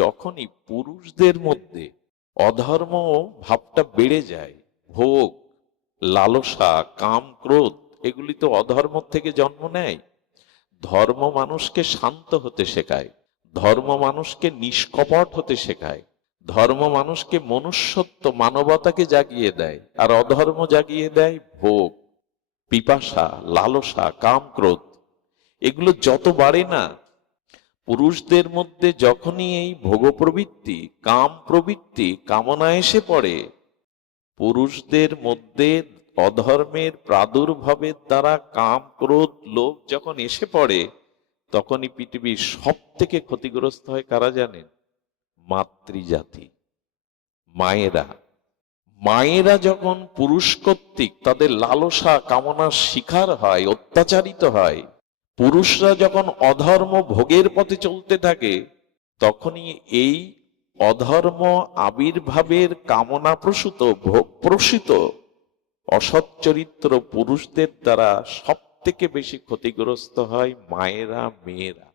যখনই পুরুষদের মধ্যে অধর্ম ভাবটা বেড়ে যায়, ভোগ, লালসা, কাম, ক্রোধ, এগুলি তো অধর্ম থেকে জন্ম নেয়। ধর্ম মানুষকে শান্ত হতে শেখায়, ধর্ম মানুষকে নিষ্কপট হতে শেখায়, ধর্ম মানুষকে মনুষ্যত্ব, মানবতাকে জাগিয়ে দেয়। আর অধর্ম জাগিয়ে দেয় ভোগ, পিপাসা, লালসা, কাম, ক্রোধ। এগুলো যত বাড়ে না, পুরুষদের মধ্যে যখনই এই ভোগ প্রবৃত্তি, কাম প্রবৃত্তি, কামনা এসে পড়ে, পুরুষদের মধ্যে অধর্মের প্রাদুর্ভাবের দ্বারা কাম, ক্রোধ, লোভ যখন এসে পড়ে, তখনই পৃথিবীর সব থেকে ক্ষতিগ্রস্ত হয় কারা জানেন? মাতৃজাতি, মায়েরা। মায়েরা যখন পুরুষ কর্তৃক তাদের লালসা কামনার শিকার হয়, অত্যাচারিত হয়, পুরুষরা যখন অধর্ম ভোগের পথে চলতে থাকে, তখনই এই অধর্ম আবির্ভাবের কামনা প্রসূত, ভোগ প্রসূত অসৎ চরিত্র পুরুষদের দ্বারা সব থেকে বেশি ক্ষতিগ্রস্ত হয় মায়েরা, মেয়েরা।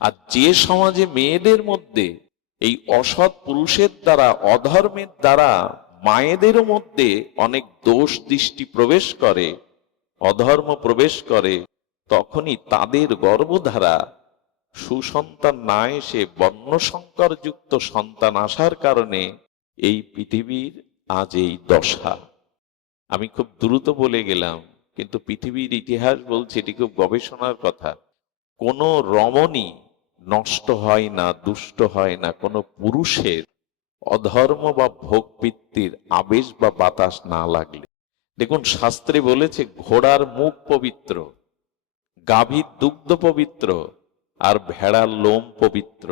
আর যে সমাজে মেয়েদের মধ্যে এই অসৎ পুরুষের দ্বারা, অধর্মের দ্বারা মায়েদেরও মধ্যে অনেক দোষ দৃষ্টি প্রবেশ করে, অধর্ম প্রবেশ করে, তখনই তাদের গর্ভধারা সুসন্তান না এসে বর্ণসংকর যুক্ত সন্তান আসার কারণে এই পৃথিবীর আজ এই দশা। আমি খুব দ্রুত বলে গেলাম, কিন্তু পৃথিবীর ইতিহাস বলছে, এটি খুব গবেষণার কথা, কোনো রমণী নষ্ট হয় না, দুষ্ট হয় না কোনো পুরুষের অধর্ম বা ভোগবৃত্তির আবেশ বা বাতাস না লাগলে। দেখুন, শাস্ত্রে বলেছে ঘোড়ার মুখ পবিত্র, গাভীর দুগ্ধ পবিত্র, আর ভেড়ার লোম পবিত্র।